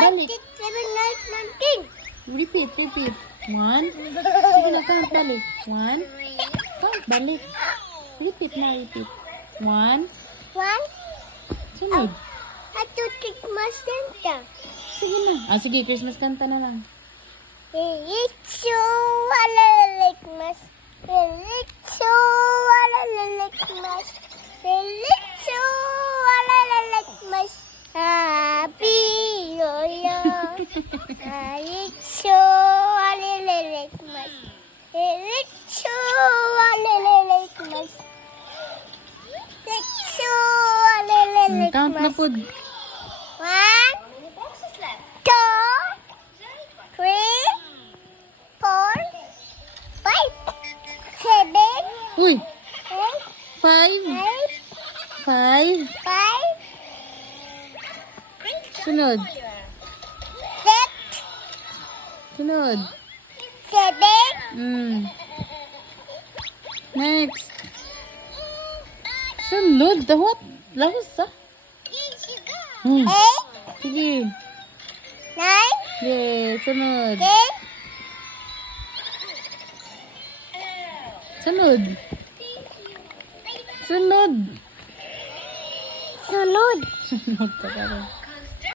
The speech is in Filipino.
Balik. Repeat, repeat. One. Sige na, count balik. One. Count balik. Repeat na, repeat. One. One, Sunod. I to my center. Sige na. Ah, sige, Christmas kanta na lang. Litso, alalikmas. Lola. Litso, alalikmas. Litso, alalikmas. Litso, Hmm, count na po. One, two, three, four, five, seven, Uy, eight, five. Five. five, Sunod. Sunod. seven, Mm. Next. Sunod. Dawat. Lawas ah. Hmm. eight, Sige. nine, Yeah, sunod. ten, Sunod. Sunod. sunod. Sunod ka.